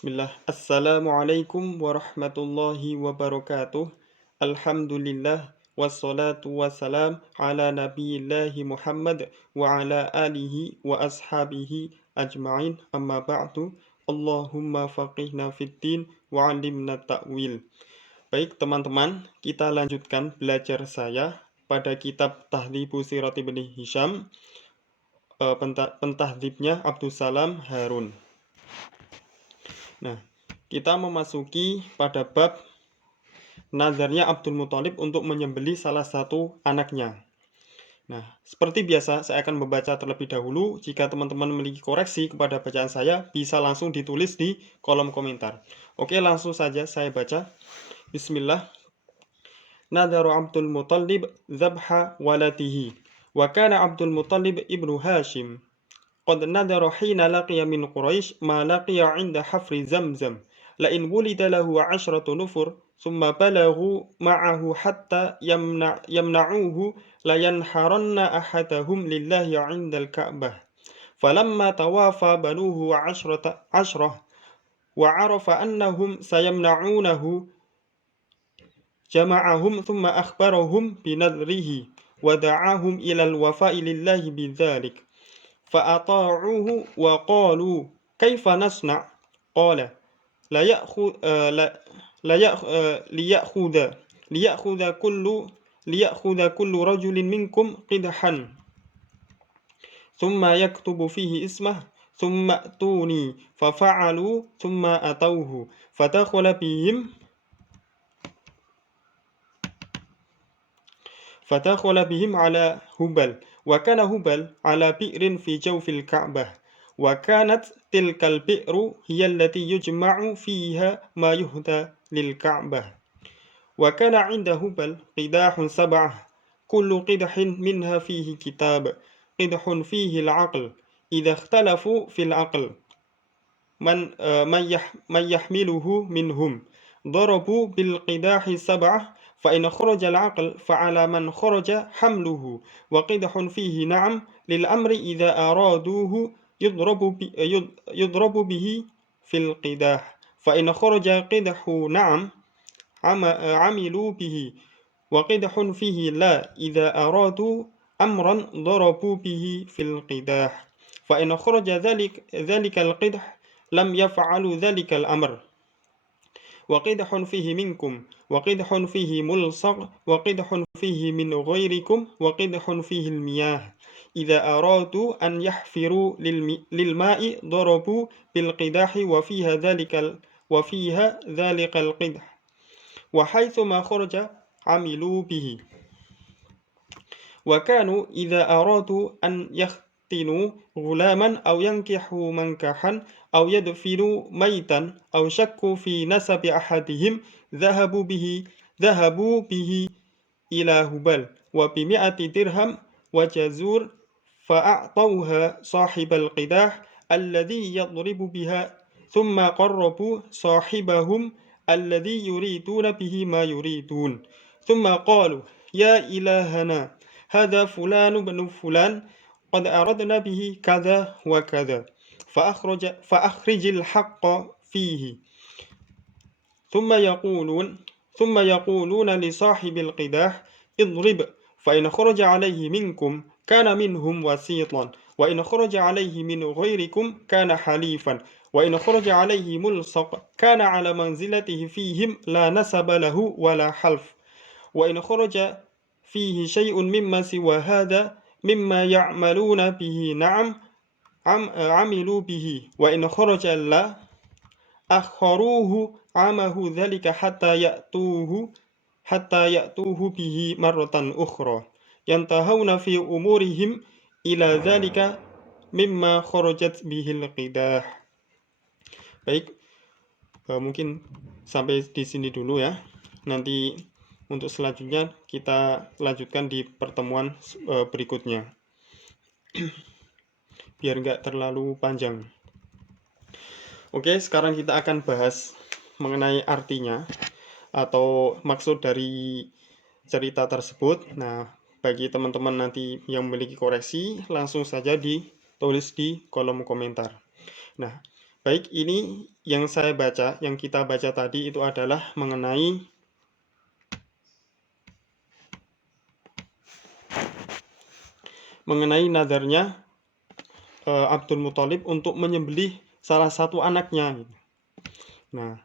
Bismillah. Assalamualaikum warahmatullahi wabarakatuh. Alhamdulillah wassalatu wassalam ala nabiyillahi Muhammad wa ala alihi wa ashabihi ajma'in amma ba'du. Allahumma faqihna fid din wa 'allimna ta'wil. Baik teman-teman, kita lanjutkan belajar saya pada kitab Tahdhibu Sirat Ibn Hisham, pentahdzibnya Abdus Salam Harun. Nah, kita memasuki pada bab nazarnya Abdul Muthalib untuk menyembelih salah satu anaknya. Nah, seperti biasa, saya akan membaca terlebih dahulu. Jika teman-teman memiliki koreksi kepada bacaan saya, bisa langsung ditulis di kolom komentar. Oke, langsung saja saya baca. Bismillah. Nadharu Abdul Muthalib zabha waladihi. Wa kana Abdul Muthalib ibnu Hashim. قد نذر حين لقي من قريش ما لقي عند حفر زمزم لئن ولد له 10 نفر ثم بلغوا معه حتى يمنعوه لينحرن أحدهم لله عند الكعبة فلما توافى بنوه عشرة وعرف أنهم سيمنعونه جمعهم ثم أخبرهم بنذره ودعاهم إلى الوفاء لله بذلك فأطاعوه وقالوا كيف نصنع قال ليأخذ كل رجل منكم قدحا ثم يكتب فيه اسمه ثم أتوني ففعلوا ثم أتوه فدخل بهم على هبل وكان هبل على بئر في جوف الكعبة وكانت تلك البئر هي التي يجمع فيها ما يهدى للكعبة وكان عند هبل قداح 7 كل قدح منها فيه كتاب قدح فيه العقل إذا اختلفوا في العقل من يحمله منهم ضربوا بالقداح 7 فإن خرج العقل فعلى من خرج حمله وقدح فيه نعم للأمر إذا أرادوه يضرب به في القداح فإن خرج قدح نعم عملوا به وقدح فيه لا إذا أرادوا أمرا ضربوا به في القداح فإن خرج ذلك القدح لم يفعلوا ذلك الأمر وقدح فيه منكم وقدح فيه ملصق وقدح فيه من غيركم وقدح فيه المياه إذا أرادوا أن يحفروا للماء ضربوا بالقداح وفيها ذلك القدح وحيثما خرج عملوا به وكانوا إذا أرادوا أن يختنوا غلاما أو ينكحوا منكحا أو يدفنوا ميتا أو شكوا في نسب أحدهم ذهبوا به إلى هبل وب100 درهم وجزور فأعطوها صاحب القداح الذي يضرب بها ثم قربوا صاحبهم الذي يريدون به ما يريدون ثم قالوا يا إلهنا هذا فلان بن فلان قد أردنا به كذا وكذا فأخرج الحق فيه ثم يقولون لصاحب القداح اضرب فإن خرج عليه منكم كان منهم وسيطا وإن خرج عليه من غيركم كان حليفا وإن خرج عليه ملصق كان على منزلته فيهم لا نسب له ولا حلف وإن خرج فيه شيء مما سوى هذا مما يعملون به نعم عملوا به وإن خرج لا أخروه عمه ذلك حتى يأتوه به مرة أخرى ينتهون في أمورهم إلى ذلك مما خرجت به القداح. Baik, mungkin sampai di sini dulu ya. Nanti untuk selanjutnya kita lanjutkan di pertemuan berikutnya. Biar nggak terlalu panjang. Oke, sekarang kita akan bahas mengenai artinya atau maksud dari cerita tersebut. Nah, bagi teman-teman nanti yang memiliki koreksi, langsung saja ditulis di kolom komentar. Nah, Baik, ini yang saya baca, yang kita baca tadi itu adalah mengenai nadarnya Abdul Muthalib untuk menyembelih salah satu anaknya. Nah,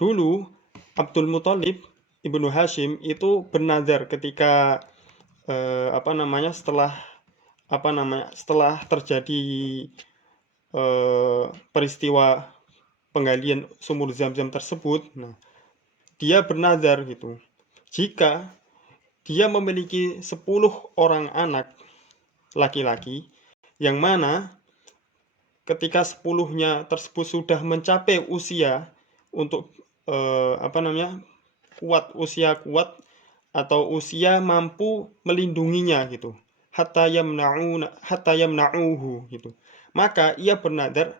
dulu Abdul Muthalib ibnu Hashim itu bernazar ketika setelah terjadi peristiwa penggalian sumur Zam-Zam tersebut. Nah, dia bernazar gitu, jika dia memiliki 10 orang anak laki-laki, yang mana ketika 10-nya tersebut sudah mencapai usia untuk usia kuat atau usia mampu melindunginya gitu, hatta yamna'uhu gitu, maka ia bernadar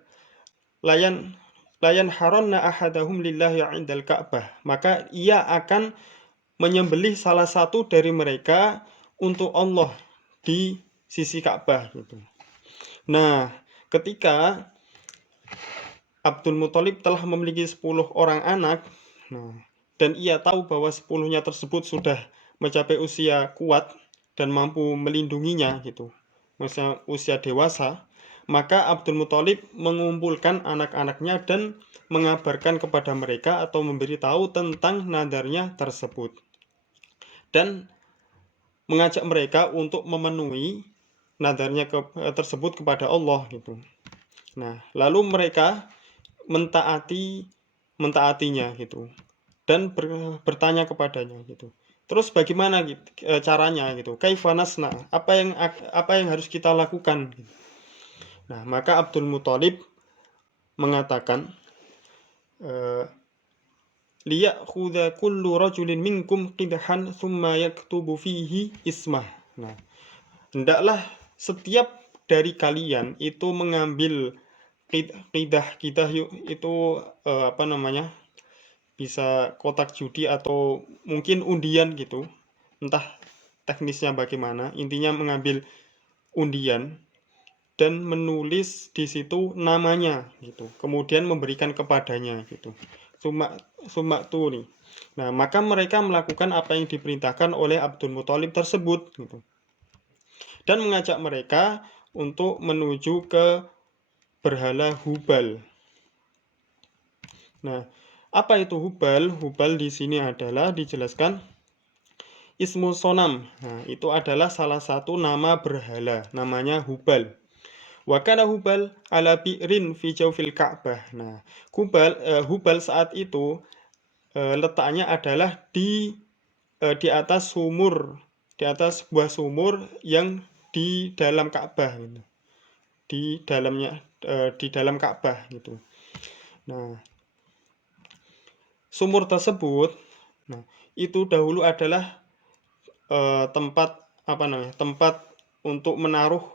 layan haronna ahadahum lillahi 'indal Ka'bah, maka ia akan menyembelih salah satu dari mereka untuk Allah di sisi Ka'bah gitu. Nah, ketika Abdul Muthalib telah memiliki 10 orang anak, dan ia tahu bahwa 10-nya tersebut sudah mencapai usia kuat dan mampu melindunginya gitu, masa usia dewasa, maka Abdul Muthalib mengumpulkan anak-anaknya dan mengabarkan kepada mereka atau memberitahu tentang nadarnya tersebut dan mengajak mereka untuk memenuhi nadarnya tersebut kepada Allah gitu. Nah, lalu mereka mentaatinya gitu dan bertanya kepadanya gitu. Terus bagaimana gitu, caranya gitu? Kaifanasna, apa yang harus kita lakukan? Nah, maka Abdul Muthalib mengatakan, liya'khudha kullu rajulin minkum qidhan thumma yaktubu fihi ismah. Nah, hendaklah setiap dari kalian itu mengambil qidah itu bisa kotak judi atau mungkin undian gitu, entah teknisnya bagaimana, intinya mengambil undian dan menulis di situ namanya gitu, kemudian memberikan kepadanya gitu, sumak tuh nih. Nah, maka mereka melakukan apa yang diperintahkan oleh Abdul Muthalib tersebut gitu, dan mengajak mereka untuk menuju ke berhala Hubal. Nah, apa itu Hubal? Hubal di sini adalah dijelaskan Ismu Sonam. Nah, itu adalah salah satu nama berhala, namanya Hubal. Wa kana Hubal ala bi'rin fi jawfil Ka'bah. Nah, Hubal saat itu letaknya adalah di atas sumur, di atas sebuah sumur yang di dalam Ka'bah gitu. Di dalam Ka'bah gitu. Nah, sumur tersebut itu dahulu adalah tempat untuk menaruh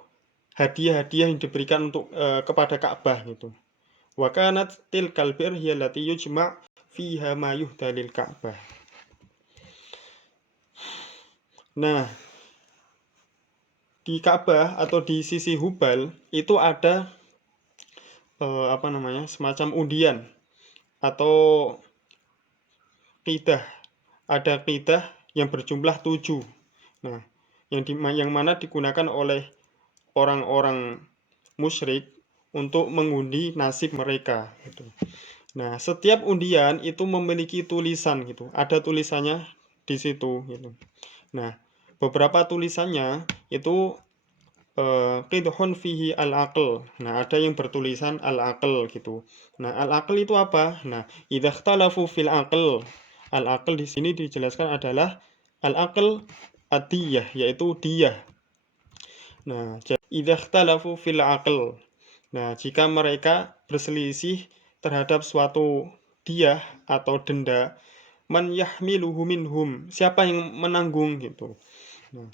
hadiah-hadiah yang diberikan kepada Ka'bah gitu. Wa kanat tilkal bir hiya allati yujma' fiha ma yuhda lil Ka'bah. Nah, di Ka'bah atau di sisi Hubal itu ada semacam undian atau qidah. Ada qidah yang berjumlah 7. Nah, yang mana digunakan oleh orang-orang musyrik untuk mengundi nasib mereka gitu. Nah, setiap undian itu memiliki tulisan gitu. Ada tulisannya di situ gitu. Nah, beberapa tulisannya itu qidhun fihi al-aql. Nah, ada yang bertulisan al-aql gitu. Nah, al-aql itu apa? Nah, idza ikhtalafu fil aql. Al-aql di sini dijelaskan adalah al-aql adiyah, yaitu diyah. Nah, idza ikhtalafu fil aql. Nah, jika mereka berselisih terhadap suatu diyah atau denda, man yahmiluhu minhum, siapa yang menanggung gitu. Nah,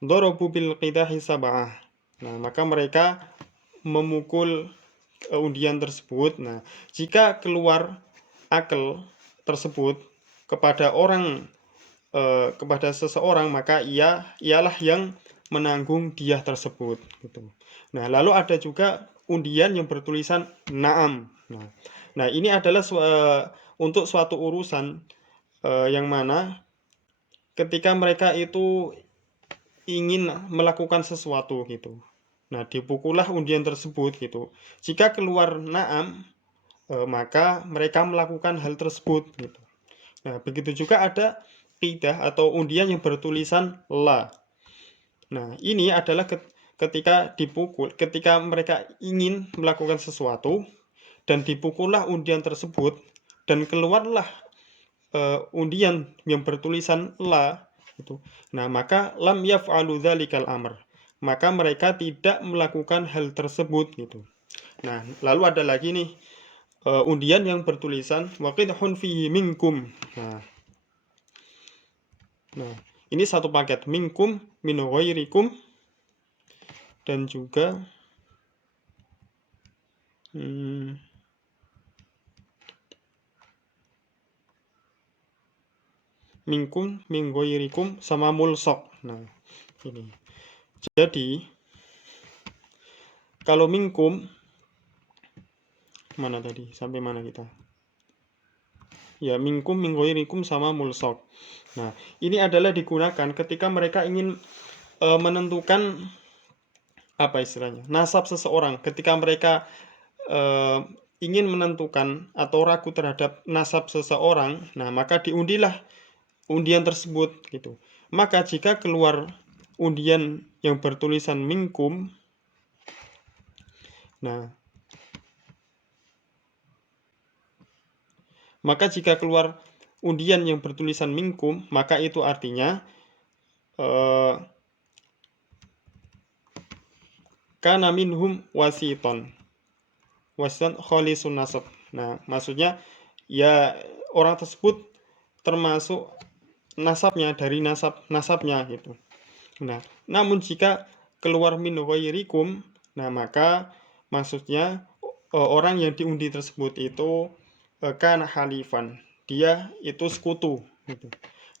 darabu bil qidahi sab'ah. Nah, maka mereka memukul undian tersebut. Nah, jika keluar akal tersebut kepada seseorang, maka ialah yang menanggung diyah tersebut gitu. Nah, lalu ada juga undian yang bertulisan na'am. Nah, ini adalah untuk suatu urusan yang mana ketika mereka itu ingin melakukan sesuatu gitu. Nah, dipukullah undian tersebut gitu. Jika keluar na'am, maka mereka melakukan hal tersebut gitu. Nah, begitu juga ada qidah atau undian yang bertulisan la. Nah, ini adalah ketika ketika mereka ingin melakukan sesuatu dan dipukullah undian tersebut dan keluarlah undian yang bertulisan la gitu. Nah, maka lam yaf'alu dzalikal amr. Maka mereka tidak melakukan hal tersebut gitu. Nah, lalu ada lagi nih undian yang bertulisan waqidhun fihi minkum. Nah, ini satu paket minkum min ghairikum dan juga minkum min ghairikum sama mulsaq. Nah, ini. Jadi kalau minkum mana tadi? Sampai mana kita? Ya, minkum min ghairikum sama mulsaq. Nah, ini adalah digunakan ketika mereka ingin menentukan apa istilahnya? Nasab seseorang. Ketika mereka ingin menentukan atau ragu terhadap nasab seseorang, nah maka diundilah undian tersebut gitu. Maka jika keluar undian yang bertulisan minkum, nah maka jika keluar undian yang bertulisan minkum, maka itu artinya kana minhum wasiton khalisun nasab. Nah, maksudnya ya orang tersebut termasuk nasabnya dari nasabnya gitu. Nah, namun jika keluar min ghairikum, nah maka maksudnya orang yang diundi tersebut itu kana halifan, dia itu sekutu gitu.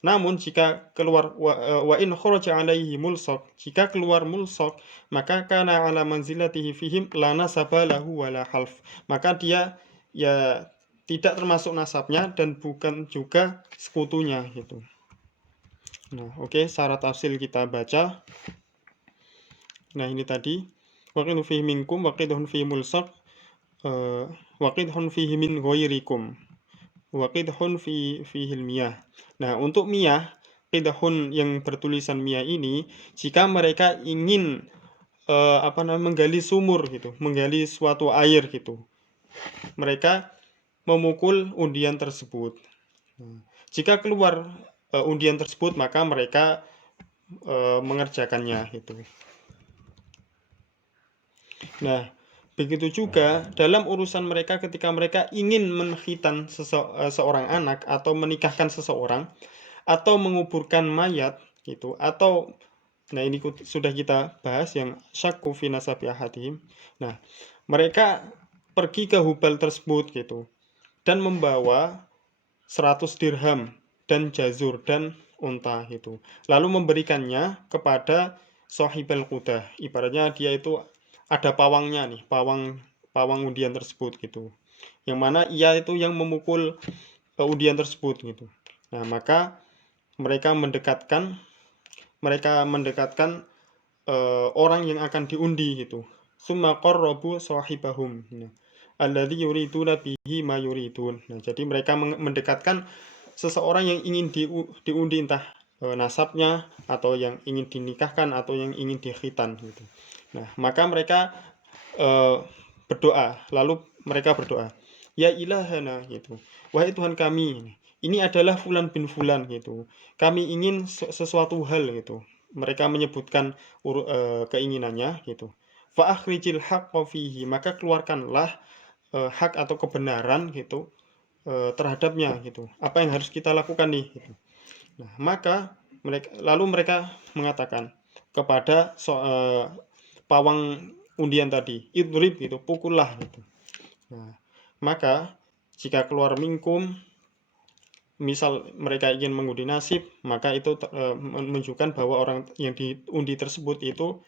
Namun jika keluar wa in kharaja alaihi mulsaq, jika keluar mulsaq, maka kana ala manzilatihi fihim la nasaba lahu wala half. Maka dia ya tidak termasuk nasabnya dan bukan juga sekutunya gitu. Nah, oke, syarat tafsil kita baca. Nah, ini tadi waqidhu fihi minkum waqidhun fihi mulsaq waqidhun fihi min ghairikum waqidhun fihi miyah. Nah, untuk miyah, qidhun yang bertulisan miyah ini jika mereka ingin menggali sumur gitu, menggali suatu air gitu. Mereka memukul undian tersebut. Jika keluar undian tersebut, maka mereka mengerjakannya gitu. Nah, begitu juga dalam urusan mereka ketika mereka ingin mengkhitan seorang anak atau menikahkan seseorang atau menguburkan mayat gitu, atau nah ini sudah kita bahas yang syakku fi nasabi ahadihim. Nah, mereka pergi ke hubal tersebut gitu dan membawa 100 dirham dan jazur dan unta gitu. Lalu memberikannya kepada sahibal qudah. Ibaratnya dia itu ada pawangnya nih, pawang undian tersebut gitu. Yang mana ia itu yang memukul undian tersebut gitu. Nah, maka mereka mendekatkan orang yang akan diundi gitu. Summa qarrabu sahibahum. Alladzi yuriduna bihi ma yuridun. Nah, jadi mereka mendekatkan seseorang yang ingin diundi entah nasabnya atau yang ingin dinikahkan atau yang ingin dikhitan gitu. Nah, maka mereka berdoa, lalu mereka berdoa, ya ilahana gitu. Wahai Tuhan kami, ini adalah fulan bin fulan gitu. Kami ingin sesuatu hal gitu. Mereka menyebutkan keinginannya gitu. Fa akhrijil haqqa fihi, maka keluarkanlah hak atau kebenaran gitu terhadapnya gitu. Apa yang harus kita lakukan nih gitu. Nah, maka mereka mengatakan kepada pawang undian tadi, idrib gitu, pukullah gitu. Nah, maka jika keluar minkum, misal mereka ingin mengundi nasib, maka itu menunjukkan bahwa orang yang diundi tersebut itu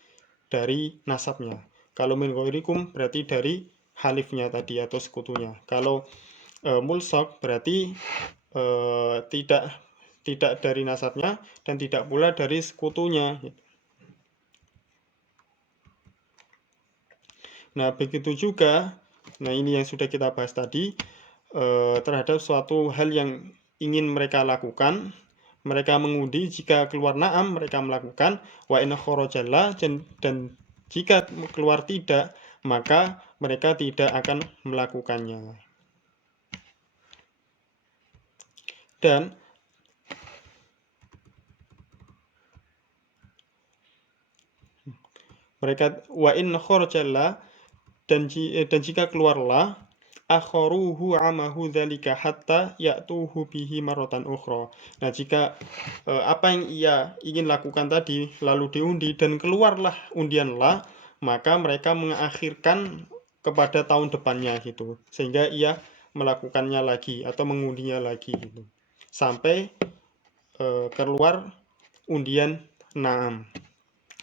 dari nasabnya. Kalau min ghairikum berarti dari halifnya tadi atau sekutunya. Kalau mulsaq berarti tidak dari nasabnya dan tidak pula dari sekutunya. Nah, begitu juga, nah ini yang sudah kita bahas tadi, terhadap suatu hal yang ingin mereka lakukan, mereka mengundi, jika keluar na'am mereka melakukan, wa in kharajalla, dan jika keluar tidak, maka mereka tidak akan melakukannya. Dan mereka wa in kharajalla, dan jika keluarlah, akharuhu amahu dzalika hatta ya'tuhu bihi maratan ukhra. Nah, jika apa yang ia ingin lakukan tadi lalu diundi dan keluarlah undianlah, maka mereka mengakhirkan kepada tahun depannya gitu, sehingga ia melakukannya lagi atau mengundinya lagi gitu, sampai keluar undian na'am.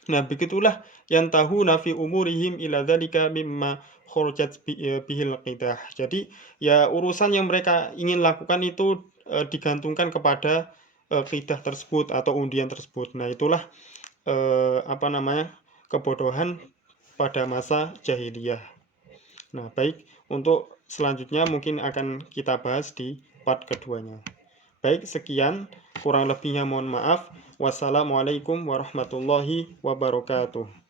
Nah, begitulah yang tahu nafi umurihim ila dzalika mimma kharajat bihil qidah. Jadi ya urusan yang mereka ingin lakukan itu digantungkan kepada qidah tersebut atau undian tersebut. Nah, itulah kebodohan pada masa jahiliyah. Nah, baik, untuk selanjutnya mungkin akan kita bahas di part keduanya. Baik, sekian, kurang lebihnya mohon maaf. Wassalamualaikum warahmatullahi wabarakatuh.